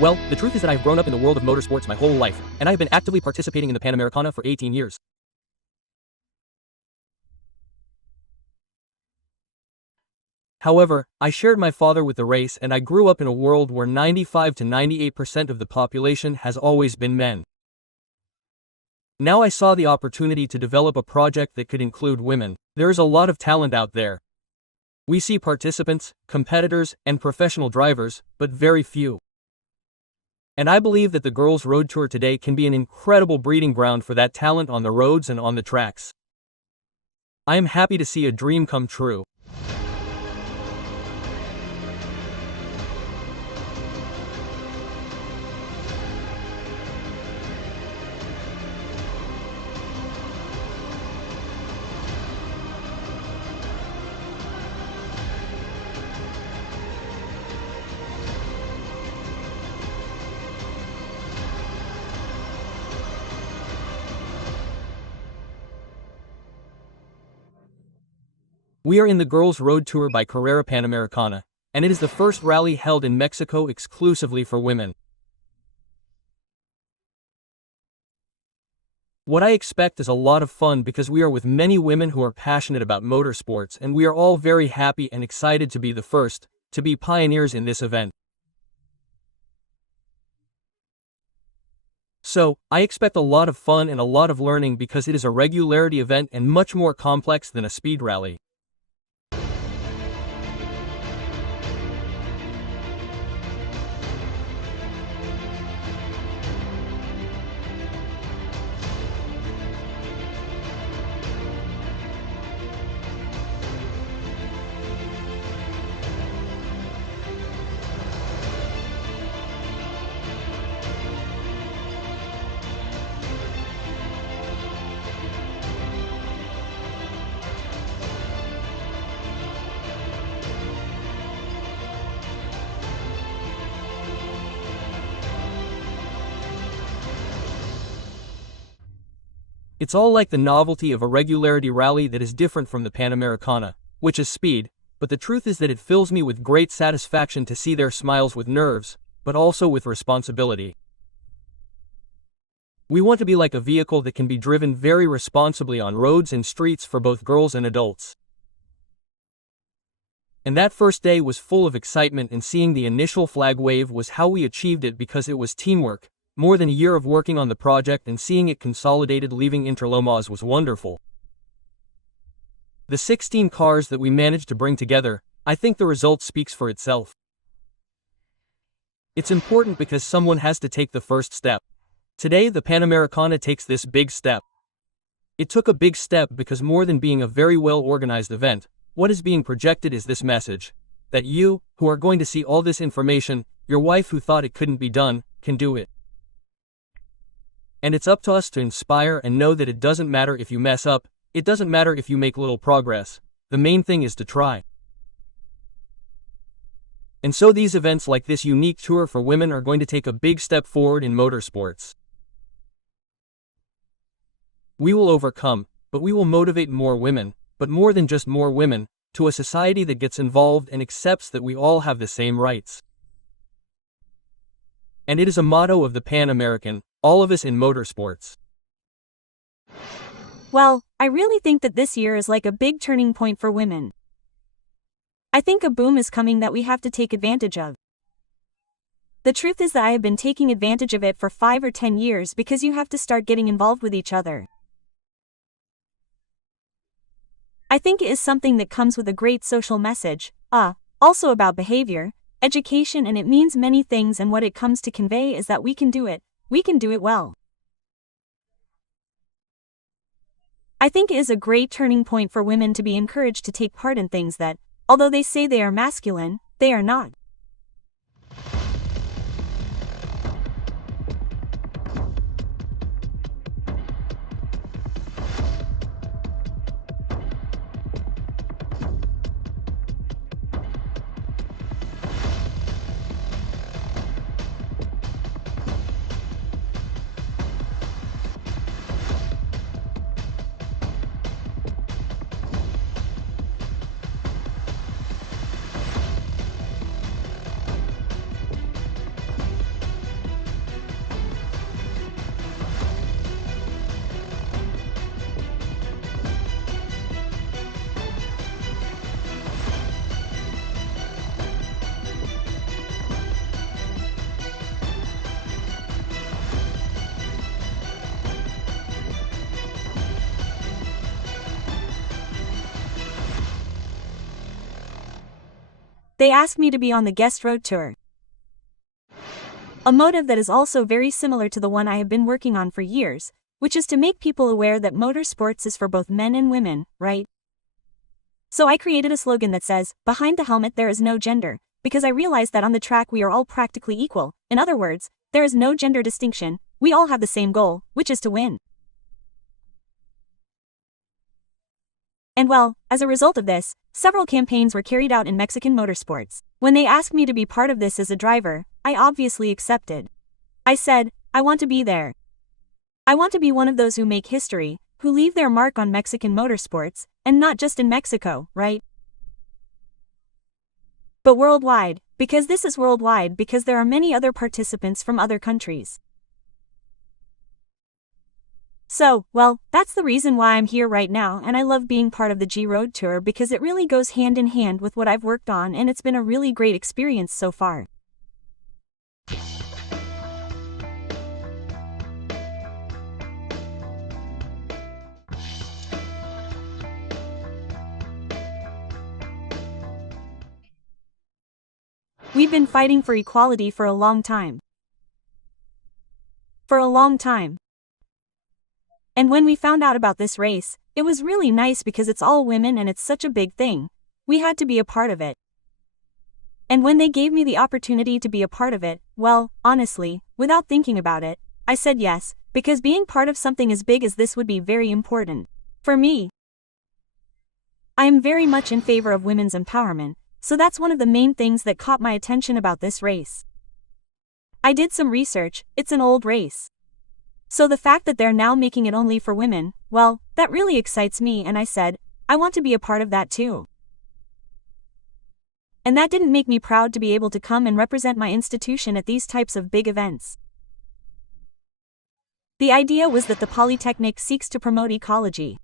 Well, the truth is that I have grown up in the world of motorsports my whole life, and I have been actively participating in the Panamericana for 18 years. However, I shared my father with the race and I grew up in a world where 95 to 98% of the population has always been men. Now I saw the opportunity to develop a project that could include women. There is a lot of talent out there. We see participants, competitors, and professional drivers, but very few. And I believe that the Girls Road Tour today can be an incredible breeding ground for that talent on the roads and on the tracks. I am happy to see a dream come true. We are in the Girls Road Tour by Carrera Panamericana, and it is the first rally held in Mexico exclusively for women. What I expect is a lot of fun because we are with many women who are passionate about motorsports and we are all very happy and excited to be the first, to be pioneers in this event. So, I expect a lot of fun and a lot of learning because it is a regularity event and much more complex than a speed rally. It's all like the novelty of a regularity rally that is different from the Panamericana, which is speed, but the truth is that it fills me with great satisfaction to see their smiles with nerves, but also with responsibility. We want to be like a vehicle that can be driven very responsibly on roads and streets for both girls and adults. And that first day was full of excitement, and seeing the initial flag wave was how we achieved it because it was teamwork. More than a year of working on the project and seeing it consolidated leaving Interlomas was wonderful. The 16 cars that we managed to bring together, I think the result speaks for itself. It's important because someone has to take the first step. Today the Panamericana takes this big step. It took a big step because more than being a very well-organized event, what is being projected is this message, that you, who are going to see all this information, your wife who thought it couldn't be done, can do it. And it's up to us to inspire and know that it doesn't matter if you mess up, it doesn't matter if you make little progress, the main thing is to try. And so these events like this unique tour for women are going to take a big step forward in motorsports. We will overcome, but we will motivate more women, but more than just more women, to a society that gets involved and accepts that we all have the same rights. And it is a motto of the Pan American, all of us in motorsports. Well, I really think that this year is like a big turning point for women. I think a boom is coming that we have to take advantage of. The truth is that I have been taking advantage of it for 5 or 10 years because you have to start getting involved with each other. I think it is something that comes with a great social message, also about behavior, education, and it means many things, and what it comes to convey is that we can do it well. I think it is a great turning point for women to be encouraged to take part in things that, although they say they are masculine, they are not. They asked me to be on the guest road tour. A motive that is also very similar to the one I have been working on for years, which is to make people aware that motorsports is for both men and women, right? So I created a slogan that says, "Behind the helmet there is no gender," because I realized that on the track we are all practically equal. In other words, there is no gender distinction, we all have the same goal, which is to win. And well, as a result of this, several campaigns were carried out in Mexican motorsports. When they asked me to be part of this as a driver, I obviously accepted. I said, I want to be there. I want to be one of those who make history, who leave their mark on Mexican motorsports, and not just in Mexico, right? But worldwide, because this is worldwide because there are many other participants from other countries. So, well, that's the reason why I'm here right now, and I love being part of the G Road Tour because it really goes hand in hand with what I've worked on, and it's been a really great experience so far. We've been fighting for equality for a long time. For a long time. And when we found out about this race, it was really nice because it's all women and it's such a big thing. We had to be a part of it. And when they gave me the opportunity to be a part of it, well, honestly, without thinking about it, I said yes, because being part of something as big as this would be very important. For me, I am very much in favor of women's empowerment, so that's one of the main things that caught my attention about this race. I did some research, it's an old race. So the fact that they're now making it only for women, well, that really excites me, and I said, I want to be a part of that too. And that didn't make me proud to be able to come and represent my institution at these types of big events. The idea was that the Polytechnic seeks to promote ecology.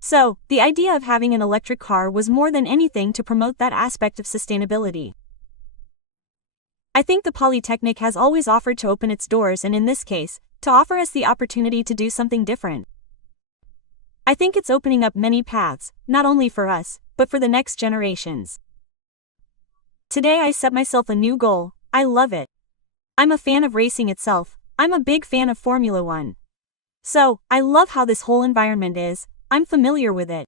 So, the idea of having an electric car was more than anything to promote that aspect of sustainability. I think the Polytechnic has always offered to open its doors, and in this case, to offer us the opportunity to do something different. I think it's opening up many paths, not only for us, but for the next generations. Today I set myself a new goal. I love it. I'm a fan of racing itself. I'm a big fan of Formula 1. So, I love how this whole environment is. I'm familiar with it.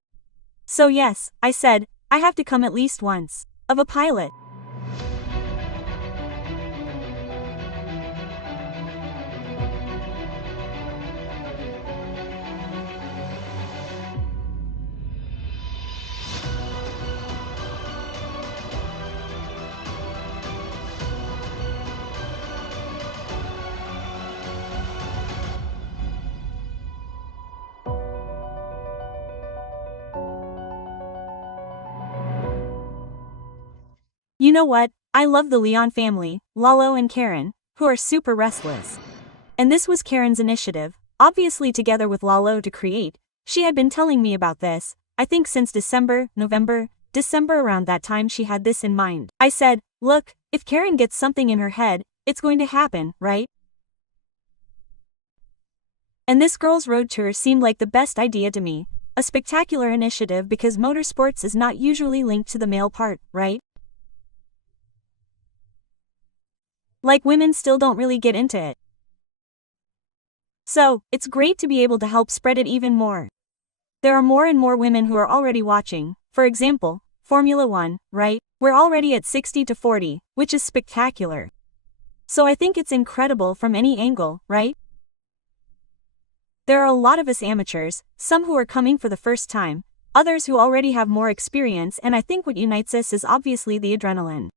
So yes, I said, I have to come at least once. Of a pilot. You know what? I love the Leon family, Lalo and Karen, who are super restless. And this was Karen's initiative, obviously together with Lalo to create. She had been telling me about this, I think since December around that time she had this in mind. I said, look, if Karen gets something in her head, it's going to happen, right? And this girls' road tour seemed like the best idea to me, a spectacular initiative because motorsports is not usually linked to the male part, right? Like women still don't really get into it. So, it's great to be able to help spread it even more. There are more and more women who are already watching, for example, Formula 1, right? We're already at 60-40, which is spectacular. So I think it's incredible from any angle, right? There are a lot of us amateurs, some who are coming for the first time, others who already have more experience, and I think what unites us is obviously the adrenaline.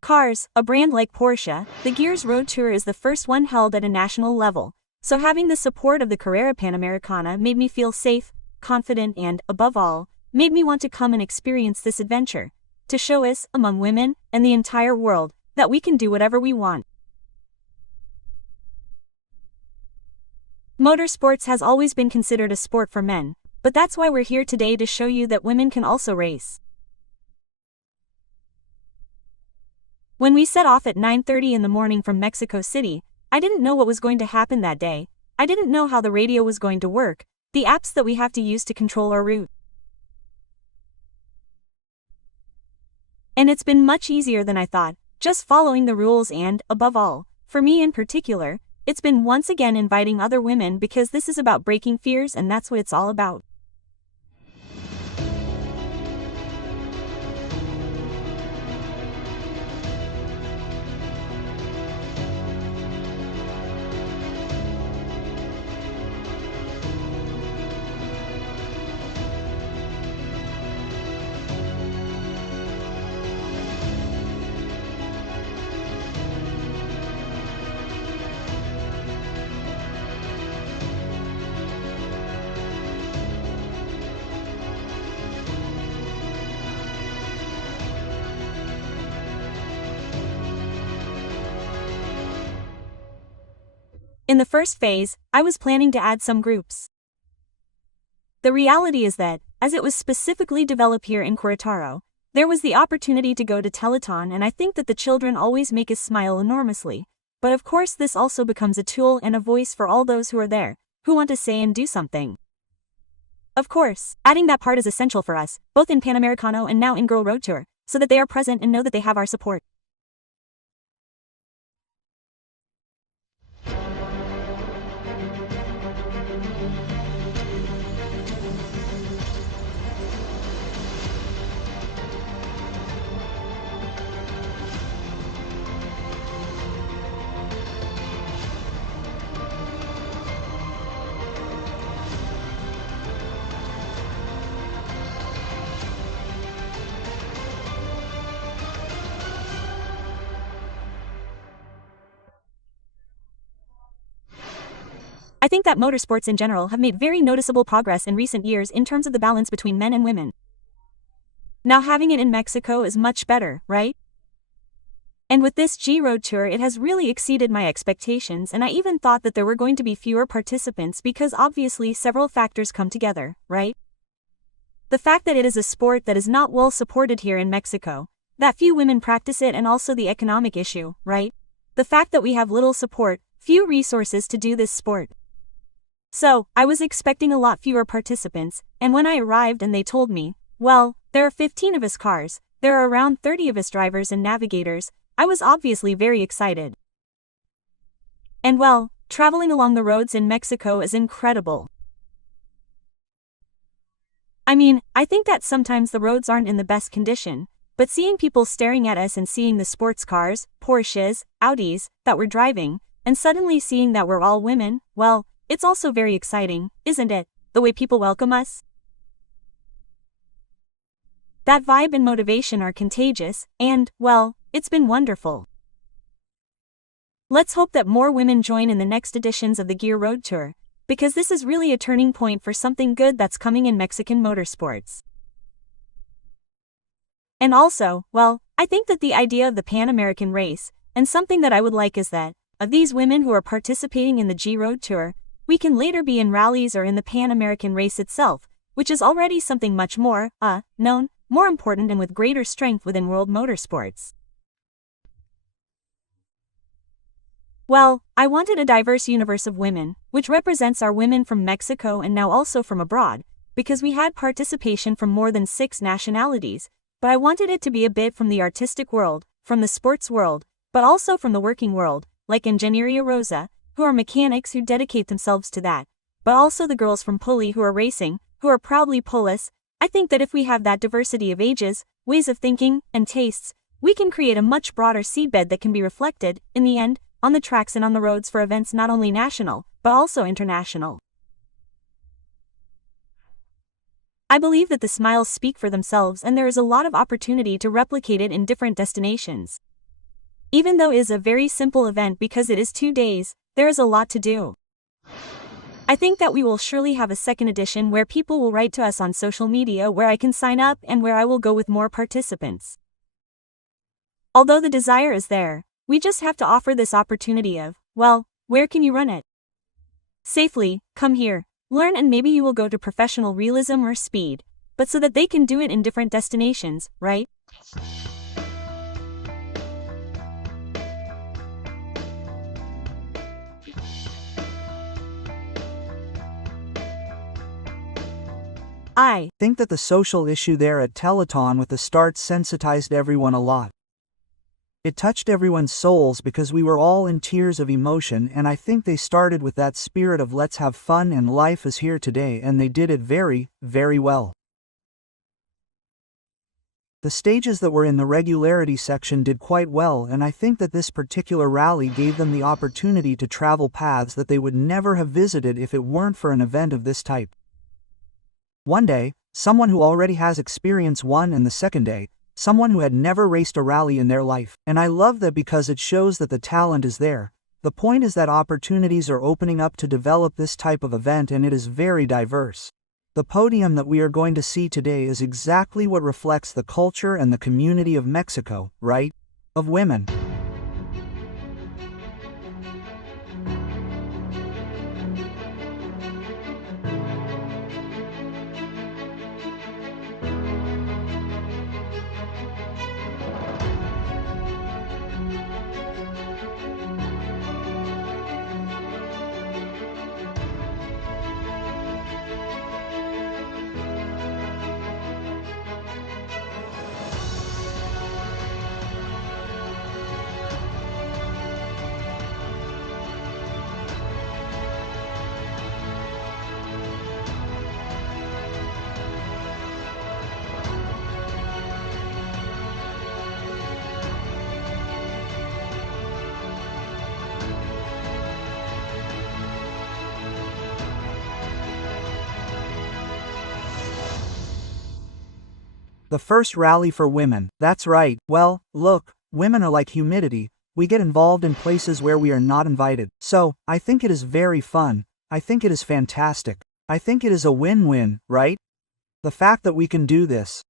Cars, a brand like Porsche, the Gears Road Tour is the first one held at a national level, so having the support of the Carrera Panamericana made me feel safe, confident and, above all, made me want to come and experience this adventure, to show us, among women, and the entire world, that we can do whatever we want. Motorsports has always been considered a sport for men, but that's why we're here today to show you that women can also race. When we set off at 9:30 in the morning from Mexico City, I didn't know what was going to happen that day. I didn't know how the radio was going to work, the apps that we have to use to control our route. And it's been much easier than I thought, just following the rules and, above all, for me in particular, it's been once again inviting other women because this is about breaking fears and that's what it's all about. In the first phase, I was planning to add some groups. The reality is that, as it was specifically developed here in Querétaro, there was the opportunity to go to Teleton, and I think that the children always make us smile enormously. But of course this also becomes a tool and a voice for all those who are there, who want to say and do something. Of course, adding that part is essential for us, both in Panamericano and now in Girl Road Tour, so that they are present and know that they have our support. I think that motorsports in general have made very noticeable progress in recent years in terms of the balance between men and women. Now having it in Mexico is much better, right? And with this G Road Tour it has really exceeded my expectations, and I even thought that there were going to be fewer participants because obviously several factors come together, right? The fact that it is a sport that is not well supported here in Mexico, that few women practice it, and also the economic issue, right? The fact that we have little support, few resources to do this sport. So, I was expecting a lot fewer participants, and when I arrived and they told me, well, there are 15 of us cars, there are around 30 of us drivers and navigators, I was obviously very excited. And well, traveling along the roads in Mexico is incredible. I mean, I think that sometimes the roads aren't in the best condition, but seeing people staring at us and seeing the sports cars, Porsches, Audis, that we're driving, and suddenly seeing that we're all women, well, it's also very exciting, isn't it, the way people welcome us? That vibe and motivation are contagious, and, well, it's been wonderful. Let's hope that more women join in the next editions of the Gear Road Tour, because this is really a turning point for something good that's coming in Mexican motorsports. And also, well, I think that the idea of the Pan-American race, and something that I would like is that, of these women who are participating in the G Road Tour, we can later be in rallies or in the Pan-American race itself, which is already something much more, known, more important and with greater strength within world motorsports. Well, I wanted a diverse universe of women, which represents our women from Mexico and now also from abroad, because we had participation from more than 6 nationalities, but I wanted it to be a bit from the artistic world, from the sports world, but also from the working world, like Ingeniería Rosa, who are mechanics who dedicate themselves to that, but also the girls from Puli who are racing, who are proudly Polis. I think that if we have that diversity of ages, ways of thinking, and tastes, we can create a much broader seedbed that can be reflected, in the end, on the tracks and on the roads for events not only national, but also international. I believe that the smiles speak for themselves and there is a lot of opportunity to replicate it in different destinations. Even though it is a very simple event because it is 2 days, there is a lot to do. I think that we will surely have a second edition where people will write to us on social media where I can sign up and where I will go with more participants. Although the desire is there, we just have to offer this opportunity of, well, where can you run it? Safely, come here, learn, and maybe you will go to professional realism or speed, but so that they can do it in different destinations, right? I think that the social issue there at Telethon with the start sensitized everyone a lot. It touched everyone's souls because we were all in tears of emotion, and I think they started with that spirit of let's have fun and life is here today, and they did it very, very well. The stages that were in the regularity section did quite well, and I think that this particular rally gave them the opportunity to travel paths that they would never have visited if it weren't for an event of this type. One day, someone who already has experience won, and the second day, someone who had never raced a rally in their life. And I love that because it shows that the talent is there. The point is that opportunities are opening up to develop this type of event, and it is very diverse. The podium that we are going to see today is exactly what reflects the culture and the community of Mexico, right? Of women. The first rally for women. That's right. Well, look, women are like humidity. We get involved in places where we are not invited. So, I think it is very fun. I think it is fantastic. I think it is a win-win, right? The fact that we can do this.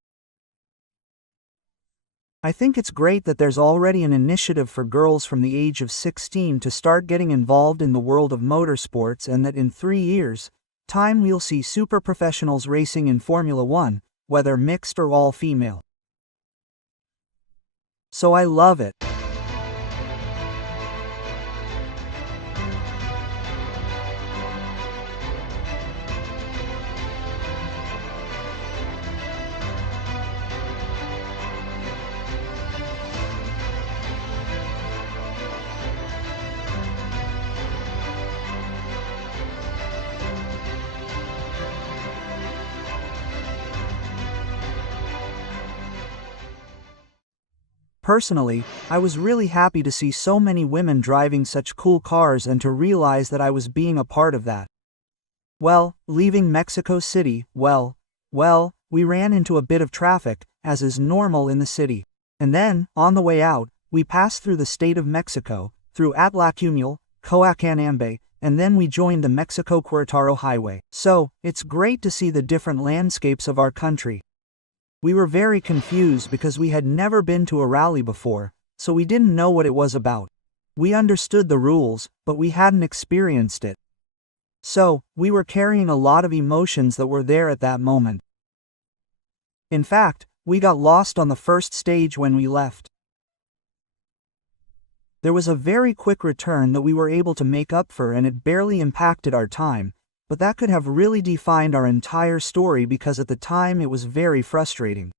I think it's great that there's already an initiative for girls from the age of 16 to start getting involved in the world of motorsports, and that in 3 years' time we'll see super professionals racing in Formula One, whether mixed or all female. So I love it. Personally, I was really happy to see so many women driving such cool cars and to realize that I was being a part of that. Well, leaving Mexico City, well, we ran into a bit of traffic, as is normal in the city. And then, on the way out, we passed through the state of Mexico, through Atlacomulco, Acambay, and then we joined the Mexico-Querétaro highway. So, it's great to see the different landscapes of our country. We were very confused because we had never been to a rally before, so we didn't know what it was about. We understood the rules, but we hadn't experienced it. So, we were carrying a lot of emotions that were there at that moment. In fact, we got lost on the first stage when we left. There was a very quick return that we were able to make up for, and it barely impacted our time, but that could have really defined our entire story because at the time it was very frustrating.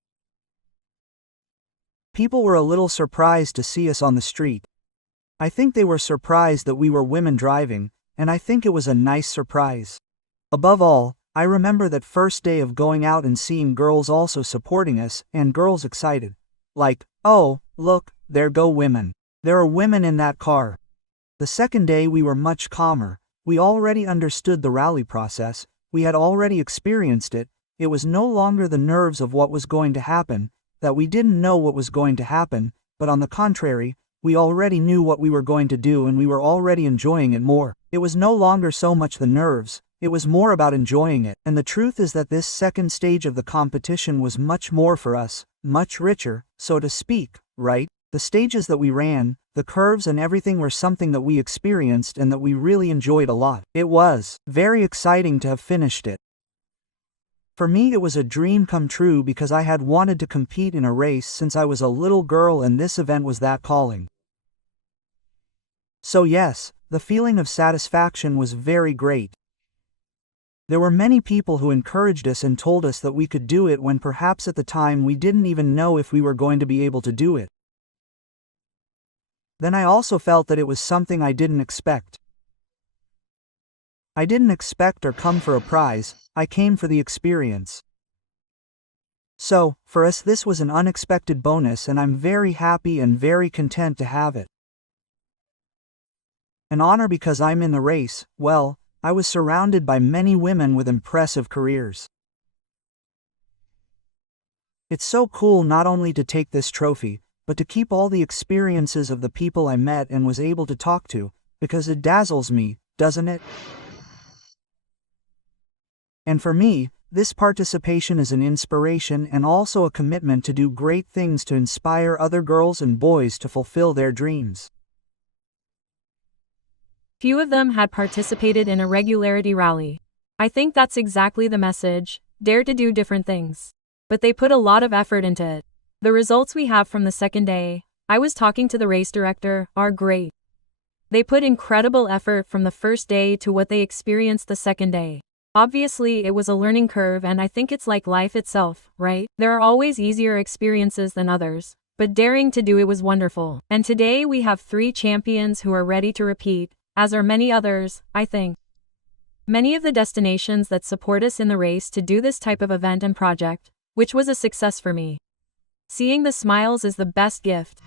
People were a little surprised to see us on the street. I think they were surprised that we were women driving, and I think it was a nice surprise. Above all, I remember that first day of going out and seeing girls also supporting us, and girls excited. Like, oh, look, there go women. There are women in that car. The second day we were much calmer. We already understood the rally process, we had already experienced it. It was no longer the nerves of what was going to happen, that we didn't know what was going to happen, but on the contrary, we already knew what we were going to do and we were already enjoying it more. It was no longer so much the nerves, it was more about enjoying it. And the truth is that this second stage of the competition was much more for us, much richer, so to speak, right? The stages that we ran, the curves and everything were something that we experienced and that we really enjoyed a lot. It was very exciting to have finished it. For me it was a dream come true because I had wanted to compete in a race since I was a little girl, and this event was that calling. So yes, the feeling of satisfaction was very great. There were many people who encouraged us and told us that we could do it when perhaps at the time we didn't even know if we were going to be able to do it. Then I also felt that it was something I didn't expect. I didn't expect or come for a prize, I came for the experience. So, for us this was an unexpected bonus and I'm very happy and very content to have it. An honor because I'm in the race, well, I was surrounded by many women with impressive careers. It's so cool not only to take this trophy, but to keep all the experiences of the people I met and was able to talk to, because it dazzles me, doesn't it? And for me, this participation is an inspiration and also a commitment to do great things to inspire other girls and boys to fulfill their dreams. Few of them had participated in a regularity rally. I think that's exactly the message, dare to do different things. But they put a lot of effort into it. The results we have from the second day, I was talking to the race director, are great. They put incredible effort from the first day to what they experienced the second day. Obviously it was a learning curve and I think it's like life itself, right? There are always easier experiences than others, but daring to do it was wonderful. And today we have 3 champions who are ready to repeat, as are many others, I think. Many of the destinations that support us in the race to do this type of event and project, which was a success for me. Seeing the smiles is the best gift.